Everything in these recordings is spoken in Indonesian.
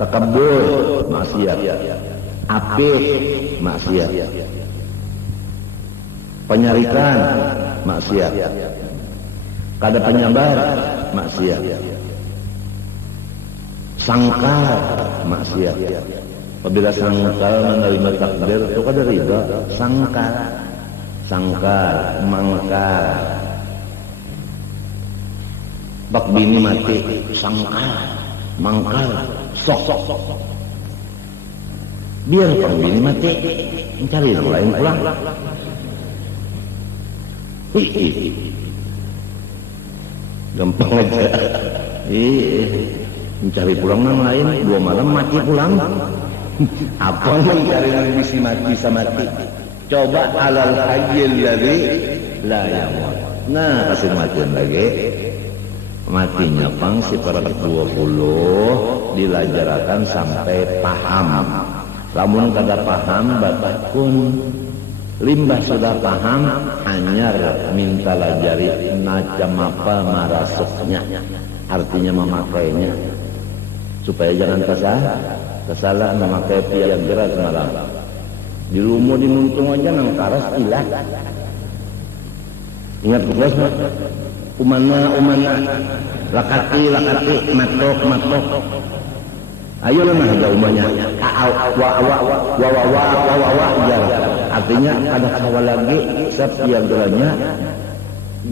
takabur maksiat, apik maksiat, penyarikan maksiat, kada penyabar maksiat, sangkal maksiat. Apabila sangkal menerima takdir itu kada ridha, sangkal, mangkal. Bak bini mati, sangkal, mangkal, sok. Biar bak bini mati, mencari yang lain pulang. Gampang aja. Mencari pulang yang lain, 2 malam mati pulang. Apa mencari yang bisa mati? Coba alal hayyil ladzi la yamut. Nah, kasih matian lagi. Matinya pang seperempat 20 dilajarakan sampai paham. Lamun kada paham batakun limbah sudah paham hanyar minta lajari macam apa marasuknya, artinya memakainya supaya jangan kesalahan memakai piang gerak malam di rumah dimuntung aja nang karas ilah. Ingat bos umana lakati matok ayo lah ada umanya wa artinya ada kawal lagi setiap geranya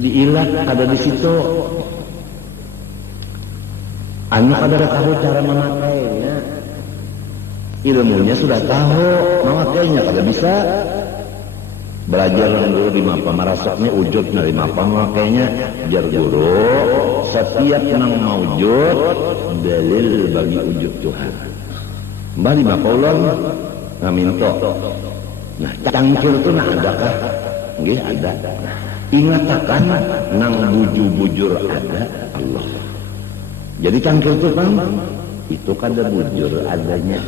diilat ada di situ anu ada tahu cara memakainya, ilmunya sudah tahu memakainya kada bisa belajar dulu di mapa marasaknya wujud dari mapa makanya jar guru setiap nang maujud dalil bagi wujud Tuhan bali mapa ulang ngaminto. Nah cangkir itu nah adakah? Nggih ada. Ingatakan nang bujur ada Allah. Jadi cangkir itu kan itu kada bujur adanya.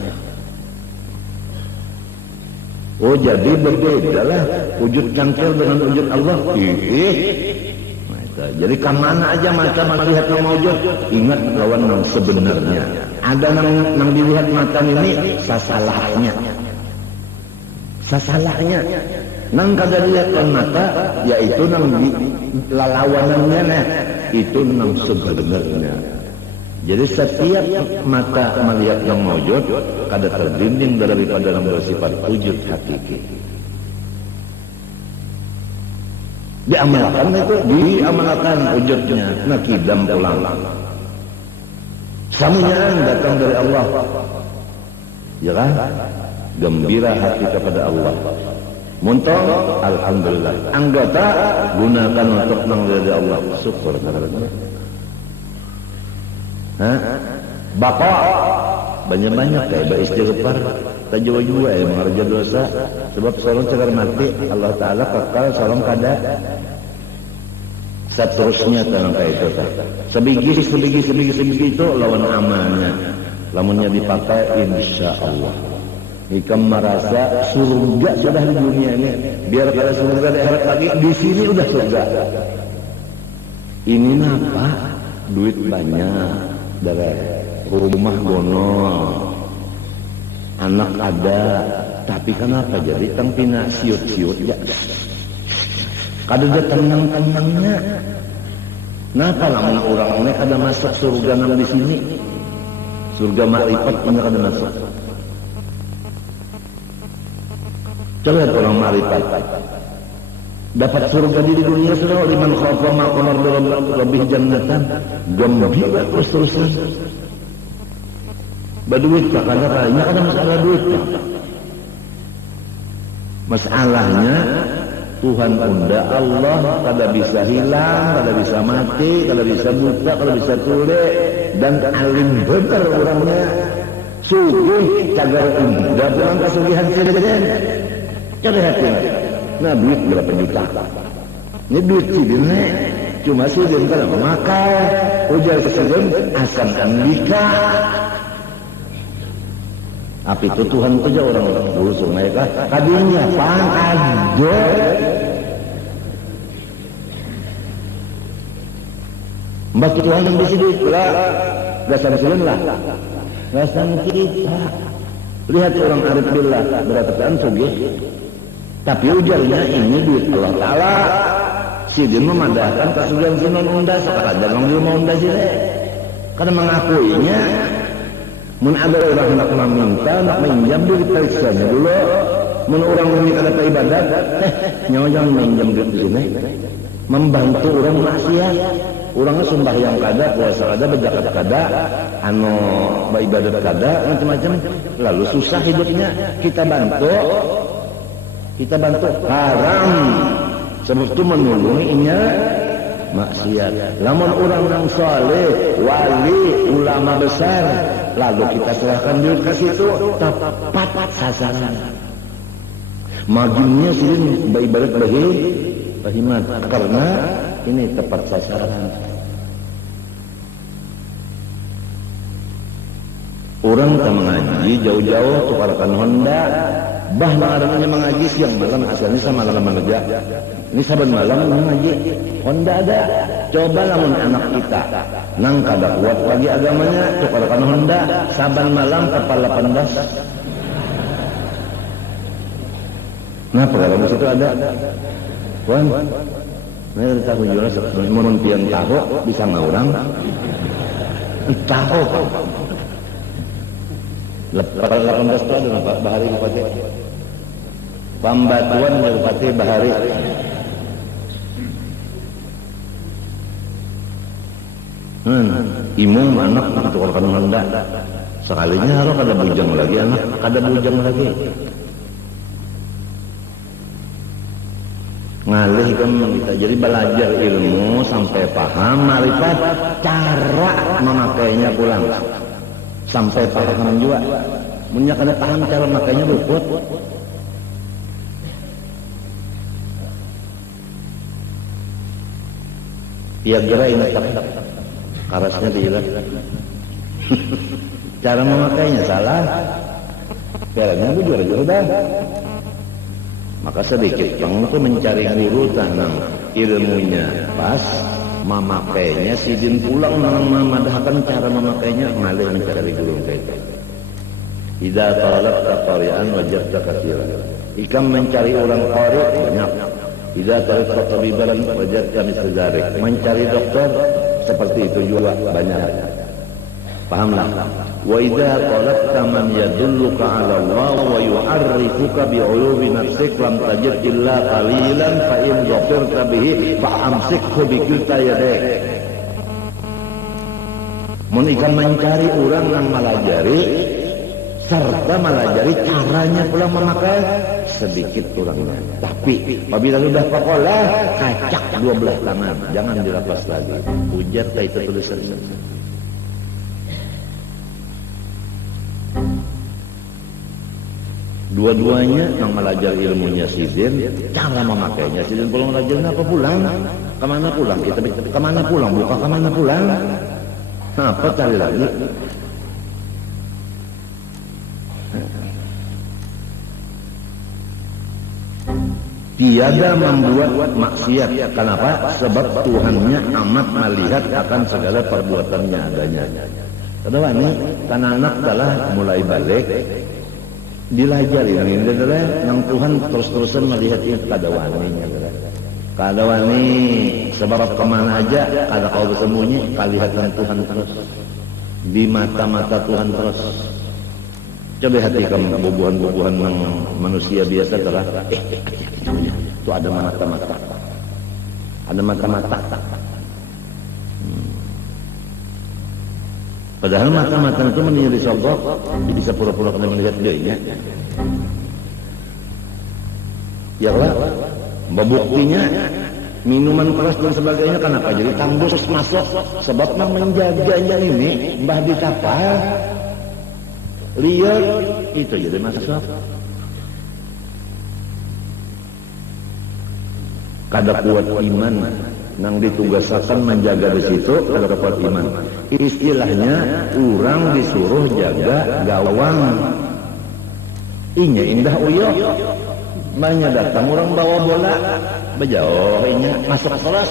Oh jadi berbeda lah wujud cangkir dengan wujud Allah. Nah, jadi kemana aja mata melihat yang mewujud, ingat lawan yang sebenarnya. Ada yang dilihat mata ini sasalahnya. Nang kada dilihat mata, yaitu nang lalawanannya nah, itu nang sebenarnya. Jadi setiap mata melihat yang mewujud kada terdinding daripada yang bersifat wujud hakiki. Diamalkan itu, diamalkan wujudnya. Nakidam pulang. Sami'an datang dari Allah. Ya kan? Gembira hati kepada Allah. Muntong, alhamdulillah. Anggota gunakan untuk nang dari Allah. Syukur karena. Bapak banyak-banyak kayak istighfar tajwa-jwa ya mengerja dosa sebab seorang cagar mati Allah Ta'ala kekal seorang kada seterusnya tentang kayak itu sebigi itu lawan amalnya lamunnya dipakai insya Allah hikam merasa surga sudah di dunia ini biar kada surga di akhirat lagi di sini udah surga ini apa duit banyak dari rumah gonol anak ada tapi kenapa jadi tangpina siut-siut ya kada ada tenang-tenangnya kenapa lamun orang ini kada masuk surga nang di sini surga makrifat punya kada masuk coba orang makrifat dapat surga di dunia sudah liman khafa maqamar lebih jannatan gembira terus-terusan berduit tak karena kayaknya ada masalah duit masalahnya Tuhan unda Allah kada bisa hilang kada bisa mati kada bisa buta kada bisa tule dan alim benar orangnya sugih cagar unda pulang kasugihan sejen cari hati. Nah duit berapa juta? Ini duit sidinnya cuma sidin kan memakai ujar kesidin asam andika. Apa itu Tuhan itu aja orang-orang dulu sungai kah? Kadinya pang aja. Mbak Tuhan yang di sini lah dasar sidin lah. Rasan kita. Lihat orang arif billah beratakan sugih. Tapi ujarnya ini duit Allah Ta'ala. Si dia memadahkan kasugihan si non unda sekarang dagang di rumah unda sih. Karena mengakuinya mun ada orang nak meminta, nak minjam duit periksanya dulu. Mun orang ini kada ibadat, nyawang minjam duit di sini. Membantu orang maksiat. Orangnya sembahyang kada, puasa kada, berzakat kada, anu beribadat kada, macam-macam. Lalu susah hidupnya, kita bantu haram. Sebab itu menolonginya maksiat. Lamun orang yang saleh, wali, ulama besar, lalu kita serahkan duit ke situ, tepat sasaran. Majunya sih beribadat bahimat karena ini tepat sasaran. Orang tak mengaji jauh-jauh tukarkan Honda. Bah namanya mengaji siang malam asalnya sama malam mengerja. Ini saban malam mengaji. Honda ada. Coba lamun anak kita nang kada kuat lagi agamanya tukarkan Honda saban malam kepala 18. Nah perkara itu ada. Wan, ini tahu jual menuntian tahu bisa ngurang. Tahu. Lepas 18 tahun ada Pak Bahari Bupati. Pembatuan Bupati Bahari. Imung anak itu kalau Honda. Sekalinya harus ada bujang lagi anak, ada bujang lagi. Ngalih kan kita jadi belajar ilmu sampai paham marifat cara memakainya pulang sampai paham juga punya kada paham cara makainya luput. Ya kira ini karasnya diilat. Cara memakainya salah, caranya itu juara-juara. Maka sedikit bang itu mencari guru tanang ilmunya pas, memakainya sidin pulang nang memadahkan cara memakainya ngalih mencari guru kayak itu. Idza talabta qari'an wajadta katsiran. Ikam mencari orang qari banyak. Idza talabta tabiban wajadta misal dzalik. Mencari dokter seperti itu juga banyak. Pahamlah? Wa idza talabta man yadulluka 'ala Allah wa yu'arrifuka bi 'ulubi nafsik lam tajid illa qalilan fa in dhafirta bihi fa amsikhu bi kilta yadik. Mun ikan mencari orang yang melajari serta melajari caranya pula memakai sedikit orangnya. Tapi apabila sudah pakolah kacak 12 tangan, jangan dilepas lagi. Hujat itu tulisan. Dua-duanya yang belajar ilmunya sidin, cara memakainya sidin. Kalau belajarnya apa pulang? Kemana pulang? Kita kemana pulang? Buka kemana pulang? Apa cari lagi? Tiada membuat maksiat. Kenapa? Sebab Tuhannya amat melihat akan segala perbuatannya adanya. Kedua ini, karena anak telah mulai balik, dilajari yang Tuhan terus-terusan melihat itu kada wani sebab kemana aja ada kau bersembunyi kelihatan Tuhan terus di mata-mata Tuhan terus. Coba hati kamu bubuhan-bubuhan manusia biasa telah itu ada mata-mata padahal mata-mata itu menjadi sogok bisa pura-pura kena melihat dia ya lah buktinya minuman keras dan sebagainya kenapa jadi tembus masuk sebab menjaganya ini mbah di kapal lihat itu jadi masuk kada kuat iman nang ditugasakan menjaga di situ kada kuat iman. Istilahnya orang disuruh jaga gawang. Inya indah uyuh. Banyak datang orang bawa bola, bejauh inya masuk kelas.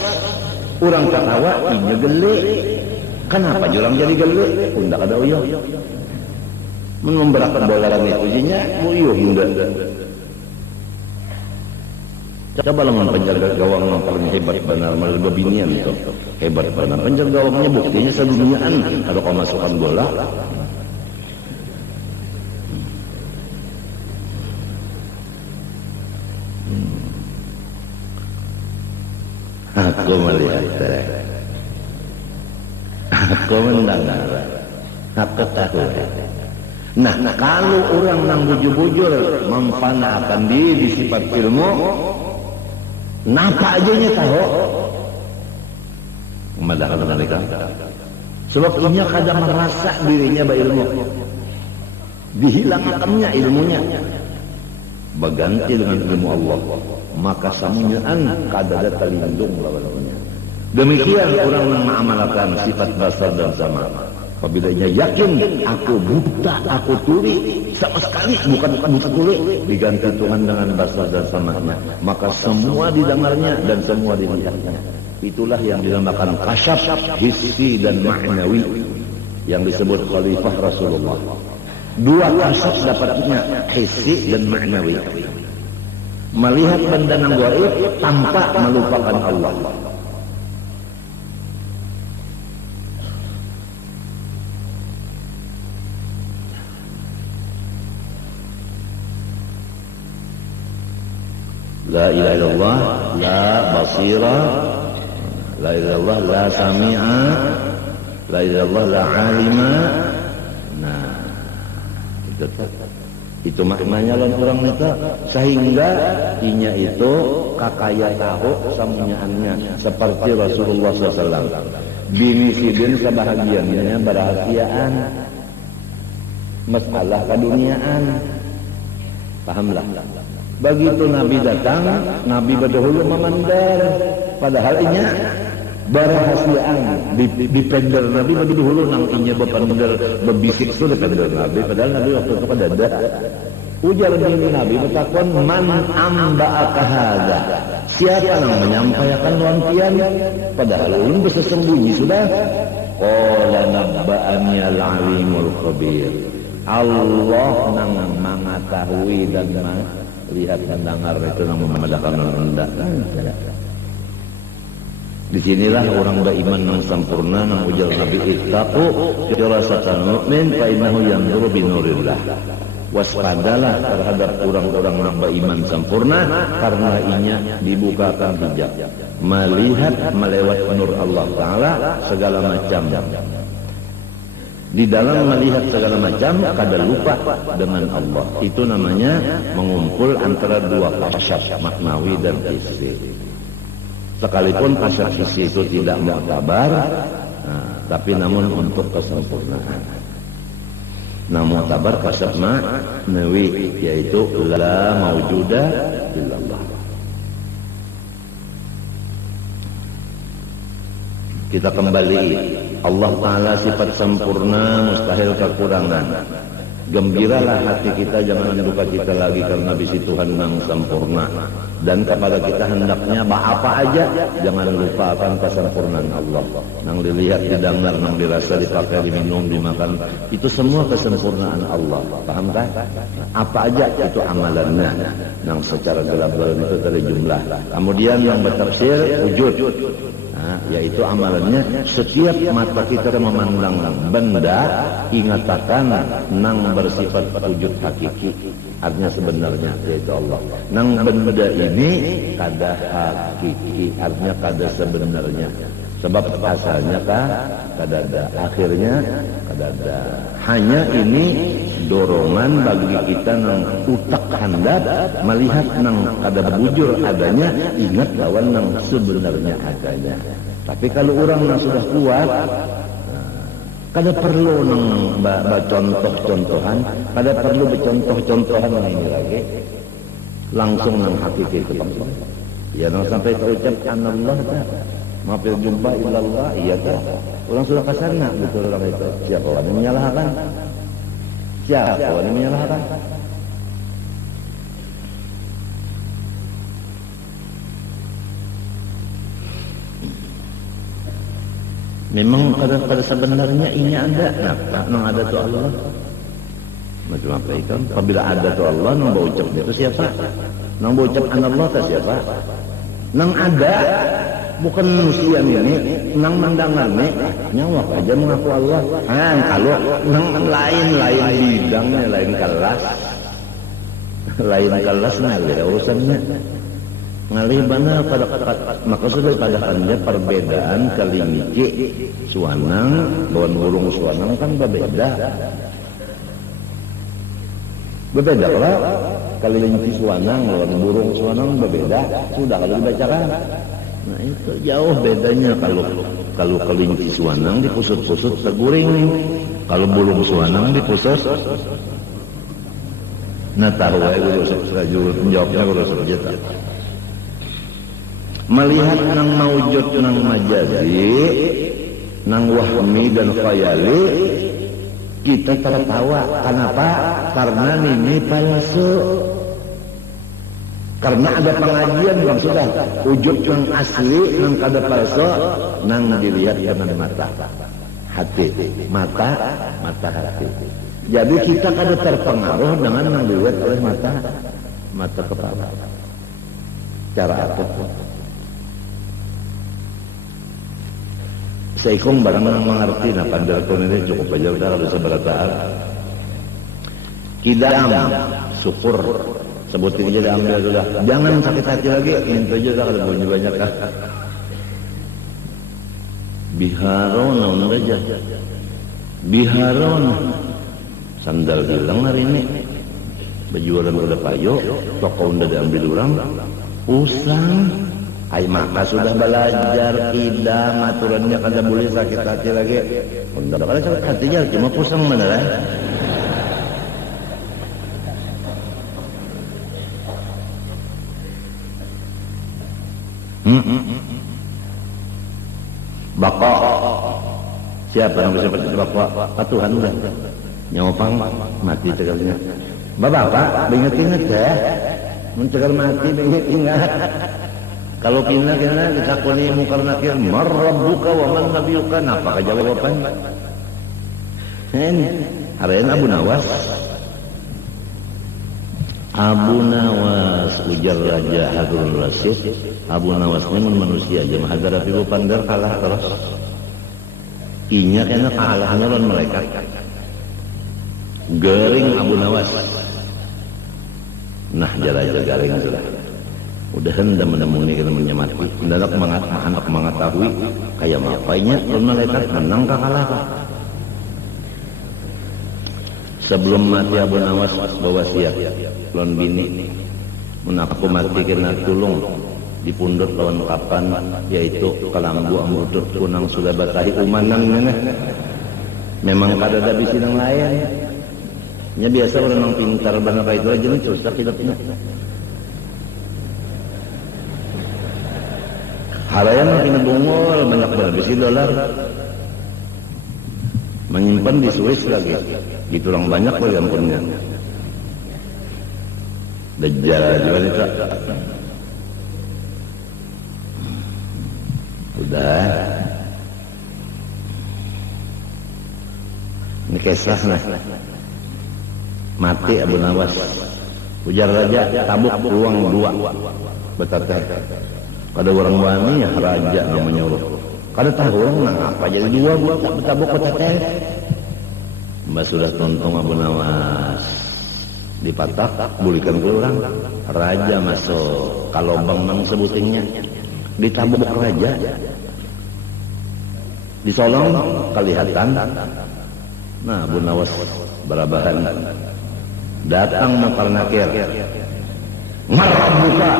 Orang ketawa inya geli. Kenapa jurang jadi geli? Undak ada uyuh. memberakan bolaran itu jinya muyuh hingga. Coba lamun penjaga gawang yang paling hebat benar malah bebinian itu hebat benar penjaga gawangnya buktinya seduniaan kalau kemasukan bola. Aku melihat, aku mendengar, aku tahu. Nah, kalau orang nang bujur-bujur memfanakan diri di sifat ilmu, napa aja nya tahu? Memadakan mereka. Sebab inya kadang merasa dirinya berilmu, dihilangkannya ilmunya, berganti dengan ilmu Allah. Maka samunyaan kadada terlindung lawannya. Demikian orang yang mengamalkan sifat basar dan sama. Apabila ia yakin aku buta, aku tuli, sama sekali bukan buta tuli, diganti Tuhan dengan basar dan samanya, maka semua didengarnya dan semua dilihatnya. Itulah yang dinamakan kasyaf hissi dan ma'nawi yang disebut khalifah Rasulullah. Dua kasyaf dapatnya hissi dan ma'nawi. Melihat benda yang gaib tanpa melupakan Allah. La ilaha illallah, la basira, la ilaha illallah, la sami'a, la ilaha illallah, la alima. Nah, itu maknanya lawan orang itu, sehingga inya itu kakaya tahu samunyaannya seperti Rasulullah SAW. Bimisidin sebahagiannya berahasiaan, masalah keduniaan, pahamlah. Begitu Nabi datang, Nabi berdahulu memandar, padahal inya berahasiaan di pender Nabi bagi dahulu nang inya berpender berbisik sudah pender Nabi, padahal Nabi waktu itu kan ada ujar ini Nabi bertakon man amba'aka hadza, siapa yang menyampaikan wantian, padahal ulun bisa sembunyi sudah. Qala nabba'ani al-alimul khabir, Allah nang mengetahui dan lihat dan dengar itu nang memadakan rendah. Disinilah orang beriman yang sempurna yang ujar Nabi ittaqu firasatan mu'min fa innahu yanzuru bi nurillah. Waspadalah terhadap orang-orang yang beriman sempurna karena inya dibukakan hijab, melihat melewat nur Allah Ta'ala segala macam. Di dalam melihat segala macam kada lupa dengan Allah. Itu namanya mengumpul antara dua kasyaf maknawi dan hissi. Sekalipun kasyaf hissi itu tidak mu'tabar, tapi namun untuk kesempurnaan. Nah, mu'tabar kasyaf ma'nawi, yaitu la maujuda illallah. Kita kembali, Allah Ta'ala sifat sempurna, mustahil kekurangan. Gembiralah hati kita, jangan duka kita lagi karena bisi Tuhan yang sempurna. Dan kepada kita hendaknya apa aja jangan lupakan kesempurnaan Allah. Nang dilihat, didengar, nang dirasa, dipakai, diminum, dimakan, itu semua kesempurnaan Allah. Paham kan? Apa aja itu amalannya. Nang secara gelap-gelap itu tadi jumlah. Kemudian yang bertafsir wujud, yaitu amalannya setiap mata kita memandang benda, ingatakan nang bersifat wujud hakiki, artinya sebenarnya yaitu Allah. Nang benda ini kada hakiki, artinya kada sebenarnya, sebab asalnya kada ada, akhirnya kada ada. Hanya ini dorongan bagi kita nang utak handap melihat nang kada bujur adanya, ingat lawan nang sebenarnya adanya. Tapi kalau orang nang sudah kuat, kada perlu nang contoh-contohan, kada perlu bercontoh-contohan nang ini lagi, langsung nang hakiki itu. Ya nang sampai terucap anallah ta, maafil jumpa illallah, iya ta. Orang sudah kasarna betul orang itu. Siapa orang yang menyalahkan? Siapa orang yang menyalahkan? Memang pada sebenarnya ini ada, nah ada tu Allah. Macam apa itu? Apabila ada tu Allah, nang bau ucap itu siapa? Nang bau ucap Allah tu siapa? Nang ada, bukan manusia ini, nang mendengar ni, nyawa aja mengaku Allah. Kalau nang lain bidangnya, lain kelas, ngalih urusannya. Ngalih mana pada maksudnya pada kannya perbedaan kalimiki suanang, bawan burung suanang kan berbeda. Berbeda kalau kalimiki suanang, bawan burung suanang berbeda. Sudah kalau dibacakan. Nah itu jauh bedanya kalau kelinci suanang dipusut-pusut seguring, kalau burung suanang dipusut. Nah tahu ya gue jujur menjawabnya gue saja. Melihat nang maujud nang majazi, nang wahmi dan khayali, kita tertawa. Kenapa? Karena ini palsu. Karena ada pengajian bang sudah wujud yang asli nang kada palsu nang dilihat dengan mata hati. Jadi kita kada terpengaruh dengan nang dilihat oleh mata kepala. Cara apa? Seikung barang nang mengerti nah pandarkon ini cukup aja udah kalau seberataan. Kidam syukur sebutin aja diambil sudah. Jangan sakit hati lagi, minta aja dah kalau bunyi banyak kan. Biharon naon aja. Biharon sandal hilang hari ini. Baju orang udah payo, toko udah diambil orang. Usang, ay maka sudah belajar kidam aturannya kada boleh sakit hati lagi. Udah kalau sakit hatinya cuma pusang mana lah. Bapak siapa yang bisa seperti bapak? Tuhan udah nyawa pang mati cekalnya. Bapak ingat-ingat ya, mencekal mati ingat. Kalau kina disakuni mukar nakir marrabbuka wa man nabiyuka, apa jawaban? Ini harayan Abu Nawas ujar Raja Harun Rasid. Abu Nawas ini manusia aja mahadara pibu pandar kalah terus. Inya kena kalahnya lawan mereka. Garing Abu Nawas. Nah jara-jara garing sudah. Udah hendak menemuni kena menyamati. Hendak mengetahui kayak mapainya lawan malaikat menang kalah. Sebelum mati Abu Nawas bawa siap lawan bini. Menaku mati kena tulung dipundut lawan kapan yaitu kalambu amrutut kunang sudah batahi umanang nenek. Memang kada ada bisi yang lain. Nya biasa orang yang pintar banget kayak itu aja nih susah hidupnya. Harayan makin bungul banyak berbisi dolar. Menyimpan di Swiss lagi. Gitu orang banyak lagi ampunnya. Dajjal juga nih tak. Udah. Ini kisah nah. Mati Abu Nawas. Ujar Raja tabuk ruang dua. Betateh. Kada orang wani ya raja namanya Allah. Kada tahu orang nang apa jadi dua tabuk betateh. Mbak sudah tontong Abu Nawas dipatak, bulikan ke orang. Raja masuk kalau bang nang sebutingnya ditabuk raja, disolong kelihatan. Nah Abu Nawas berabahan datang mukar nakir, marabbuka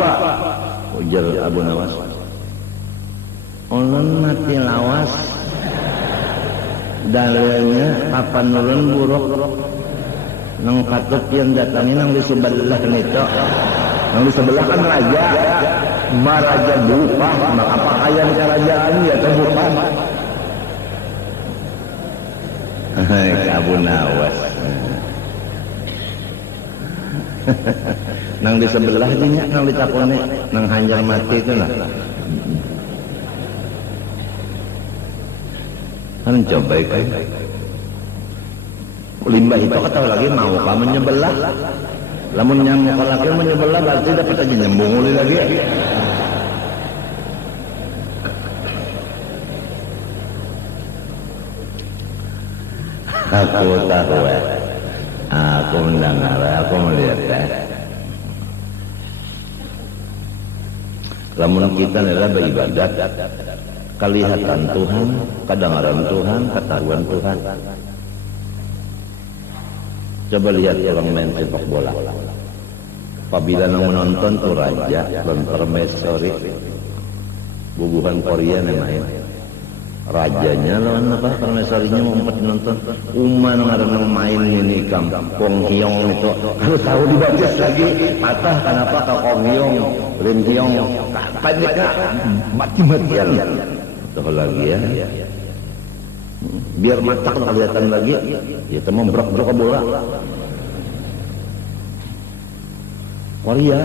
ujar Abu Nawas, ulun mati lawas. Dalilnya kapan nurun buruk nang katut yang datangi nang di sebelah nito, nang di sebelah kan raja maraja bupa maka pakaian kerajaan ya terbuka. Abu Nawas nang di sebelah nya nang ditakone nang hanjar mati itu lah. Kan coba kan limbah itu kata lagi mau kamu menyebelah. Lamun nyamuk laki menyebelah berarti dapat aja nyembung lagi. Aku tahu aku mendengar, aku melihat lamun kita adalah beribadat kelihatan Tuhan, kedengaran Tuhan, ketahuan Tuhan. Coba lihat orang main sepak bola. Apabila nang menonton tuh raja, lontar mesori, bubuhan Korea nih main. Rajanya lawan apa? Permesorinya mau empat nonton. Nang ada nang main ini kam Kong Hyong itu. Kalau tahu dibatas lagi patah kenapa ke Kong Hyong, Lim Hyong, pendeknya mati-matian. Tuh lagi ya. Biar mata kelihatan lagi, ya teman berak-berak bola. Korea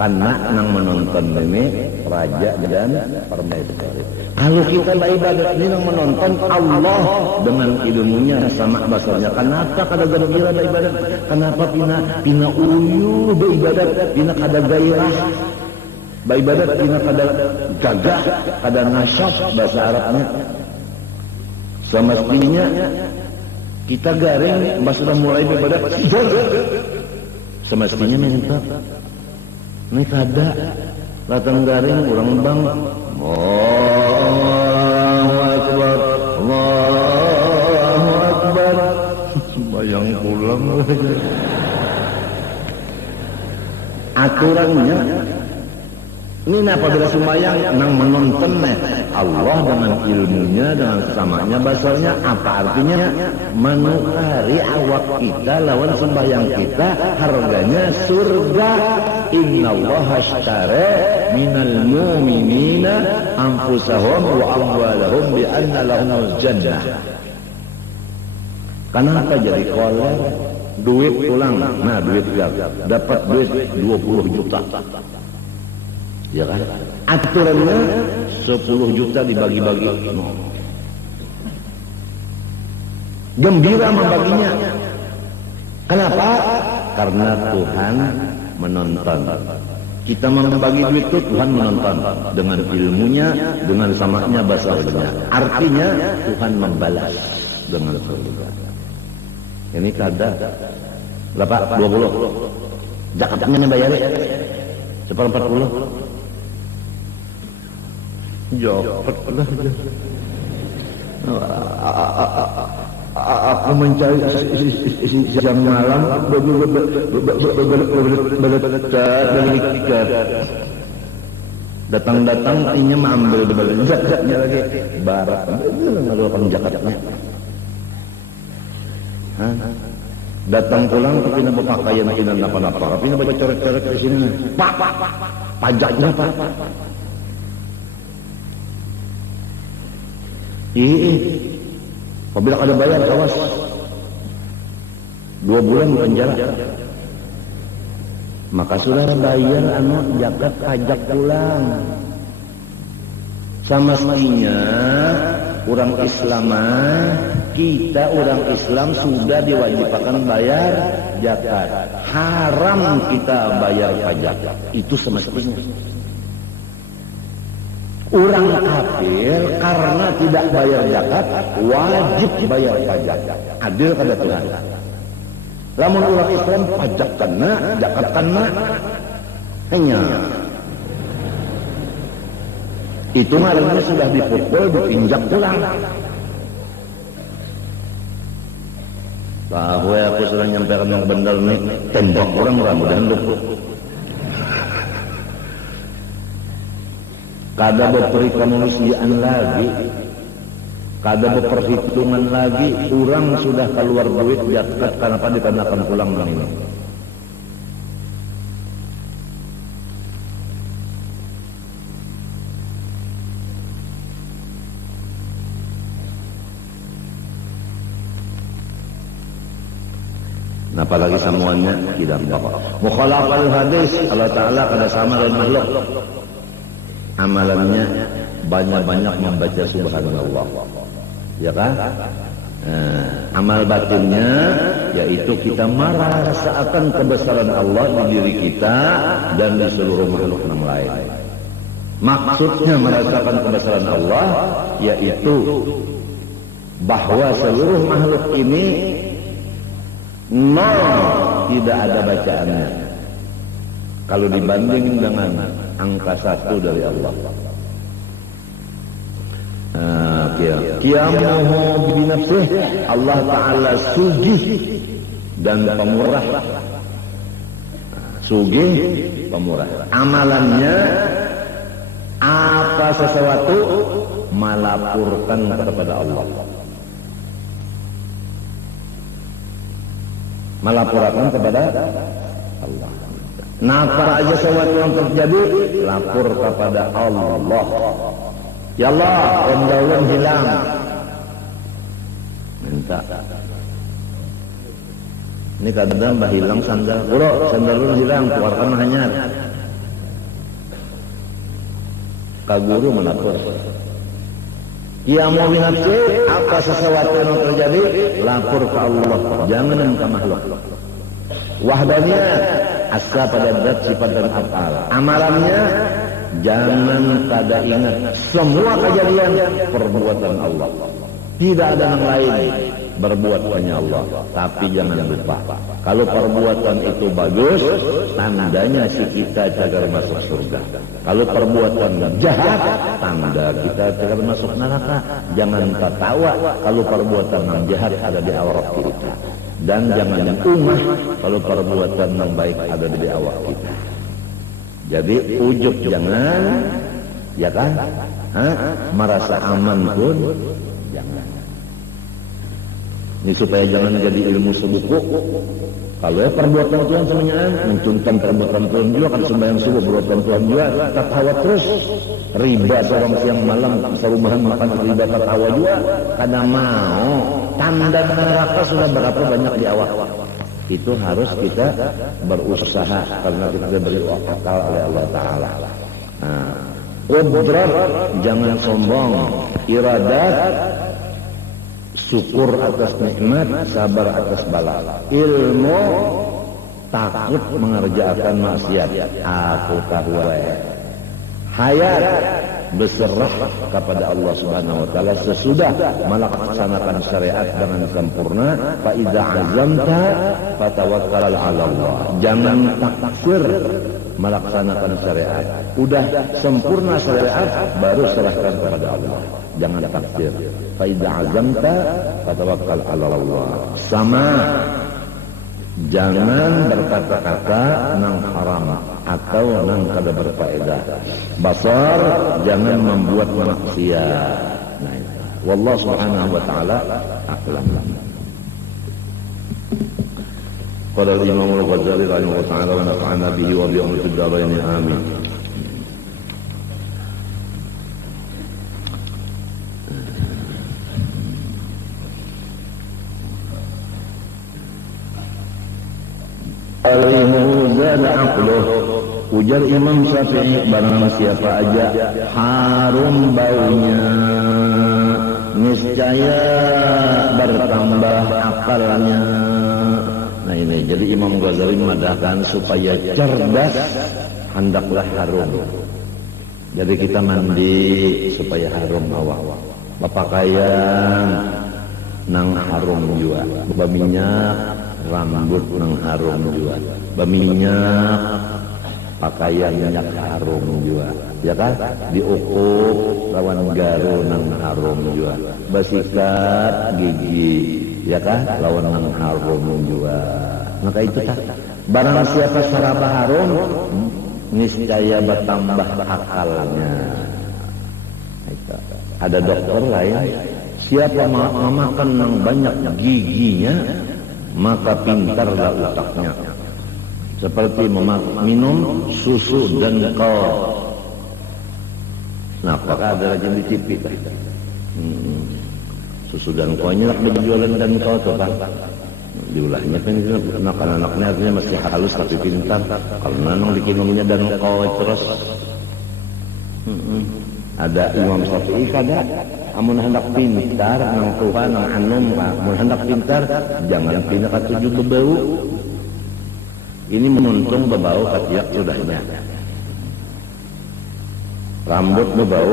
karena nang menonton ini raja dan permaisuri. Kalau kita beribadat ini nang menonton Allah dengan ilmunya sama basarnya. Kenapa kada gembira beribadat? Kenapa pina uyu beribadat? Pina kada gairah beribadat? Pina kada gagah, kada nasyaf bahasa Arabnya. Semestinya kita garing sudah mulai beribadat tidur. Semestinya minta ini kada datang garing orang bang Allahu Akbar Allahu Akbar sembahyang pulang aturannya ini apabila sembahyang nang menonton Allah dengan ilmunya dengan samanya basarnya apa artinya menukari awak kita lawan sembahyang kita harganya surga. Innallaha ashtara minal mu'minina anfusahum wa amwalahum bi anna lahumul jannah. Kenapa jadi koler duit pulang duit dapat duit 20 juta ya kan aturannya 10 juta dibagi-bagi gembira membaginya. Kenapa? Karena Tuhan menonton. Kita membagi duit itu Tuhan menonton dengan ilmunya, dengan samanya basarnya. Artinya Tuhan membalas dengan surga. Ini kada berapa? 20. Zakatnya bayar seper 40. Jawab lah. Aku mencari siang malam datang-datang inya mengambil zakatnya lagi barat ngeluarkan zakatnya. Datang pulang tapi nak berpakaian tidak apa-apa tapi nak coret-coret di sini pajaknya pak. Apabila ada bayar kawas 2 bulan penjara maka sudah bayar zakat pajak pulang. Sama sekalinya orang Islam kita orang Islam sudah diwajibkan bayar zakat, haram kita bayar pajak itu semestinya. Orang kafir karena tidak bayar zakat wajib bayar pajak. Adil kada Tuhan. Lamun orang Islam pajak kena, zakat kena. Hanya itu ngarannya sudah dipukul, dipinjak pulang. Tahu aku sudah nyampaikan yang benar nih, tembak orang mudah-mudahan luput. Kada berperi kemanusiaan lagi, kada berperhitungan lagi, orang sudah keluar duit zakat kenapa dikenakan pulang ini. Nah, apalagi semuanya tidak bapak. Mukhalafal hadis Allah Ta'ala kada sama dengan makhluk. Amalannya banyak-banyak membaca subhanallah. Ya kan? Amal batinnya yaitu kita merasakan kebesaran Allah di diri kita dan di seluruh makhluk yang lain. Maksudnya merasakan kebesaran Allah yaitu bahwa seluruh makhluk ini nol, tidak ada bacaannya kalau dibanding dengan angka 1 dari Allah. Qiyamuhu binafsih, Allah Ta'ala sugih dan pemurah. Sugih, pemurah. Amalannya apa sesuatu melaporkan kepada Allah. Melaporkan kepada Allah. Nafar aja sesuatu yang terjadi, lapor kepada Allah. Ya Allah, daun hilang. Minta. Ini kadang bah hilang sandal. Bro, sandal lu hilang, keluarkan hanyar. Ka guru melapor. Ya mau binafsi, apa sesuatu yang terjadi, lapor ke Allah. Jangan ke makhluk. Wahdaniyah, asa pada zat, sifat dan af'al. Amalannya jangan kada ingat semua kejadian perbuatan Allah. Tidak ada yang lain, berbuat hanya Allah. Tapi jangan lupa, kalau perbuatan itu bagus, tandanya si kita cagar masuk surga. Kalau perbuatan jahat, tanda kita cagar masuk neraka. Jangan tertawa kalau perbuatan yang jahat ada di awak kita. Dan jangan umah kalau perbuatan yang baik ada di awak kita. Jadi ujub jangan, ya kan? Merasa aman pun jangan. Ini supaya jangan jadi ilmu sebuku. Kalau perbuatan Tuhan semuanya mencungkan perbuatan Tuhan juga, kan sembahyang subuh perbuatan Tuhan juga, tertawa terus. Riba seorang siang malam, serumahan makan riba tertawa juga, karena mau tanda neraka sudah berapa banyak di awak. Itu harus kita berusaha karena kita diberi akal oleh Allah Ta'ala. Qudrat, jangan sombong. Iradat, syukur atas nikmat, sabar atas bala. Ilmu, takut mengerjakan maksiat. Aku tahu. Hayat, berserah kepada Allah Subhanahu wa taala sesudah melaksanakan syariat dengan sempurna. Fa idza azamta fatawakkal 'ala Allah. Jangan taksir melaksanakan syariat. Udah sempurna syariat baru serahkan kepada Allah. Jangan taksir. Fa idza azamta fatawakkal 'ala Allah. Sama, jangan berkata-kata nang haram atau nang kada berfaedah. Basar, jangan membuat maksiat. Nah, wallahu subhanahu wa ta'ala a'lam. Qala al-Imam al-Ghazali rahimahullah ta'ala wa nafa'ana bihi wa bi umri ad-darain amin. Al-Muzal aqluh, ujar Imam Syafi'i, barang siapa aja harum baunya, niscaya bertambah akalnya. Nah ini, jadi Imam Ghazali memadahkan supaya cerdas, hendaklah harum. Jadi kita mandi supaya harum awak. Berpakaian nang harum juga, berminyak rambut nang harum juga, berminyak pakaian minyak harum juga, ya kan? Diukup lawan garu nang harum juga, bersikat gigi, ya kan? Lawan nang harum juga. Maka itu tak barang siapa saraba harum, niscaya bertambah akalnya. Itu. Ada dokter lain, siapa memakan nang banyak giginya, maka pintarlah otaknya. Seperti minum susu dan kol. Nah, apakah ada lagi di TV? Susu dan kolnya nak berjualan dan kol tuh kan? Diulahnya kan anak-anaknya artinya masih halus tapi pintar. Kalau nanong dikinumnya dan kol terus. Ada Imam Syafi'i kada amun hendak pintar nang Tuhan nang anom amun hendak pintar jangan pindah ke 7 bebau. Ini menuntung bebau katiak sudahnya. Rambut bebau.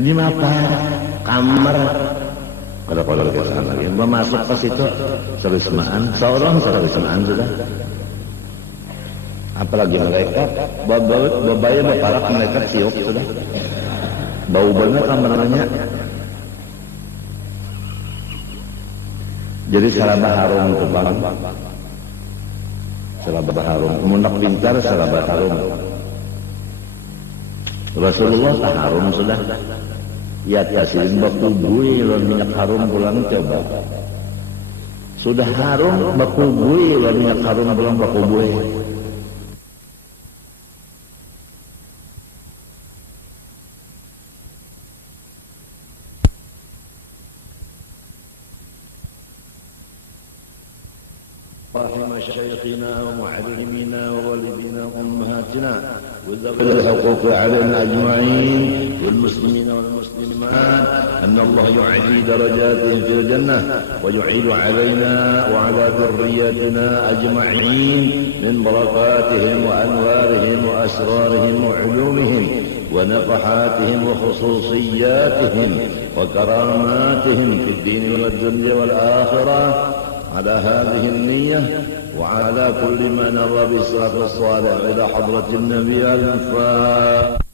Ini apa? Kamar. Kalau ke sana lagi. Masuk ke situ serismaan. Seorang serismaan sudah. Apalagi malaikat, babaya baparak malaikat siok sudah. Bau banget kamarnya. Jadi sarabah harum tuh bang. Sarabah harum. Mundak pintar sarabah harum. Rasulullah tak harum sudah. Ya kasihin bakubui lawan minyak harum pulang coba. Sudah harum bakubui lawan minyak harum pulang bakubui. مشايخنا ومعلمينا ووالدينا وامهاتنا وذوي الحقوق علينا اجمعين والمسلمين والمسلمات ان الله يعلي درجاتهم في الجنه ويعيد علينا وعلى ذرياتنا اجمعين من بركاتهم وانوارهم واسرارهم وعلومهم ونفحاتهم وخصوصياتهم وكراماتهم في الدين والدنيا والاخره على هذه النية وعلى كل ما نرى بالسلف الصالح إلى حضرة النبي الفاتح.